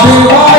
Ashley Wong.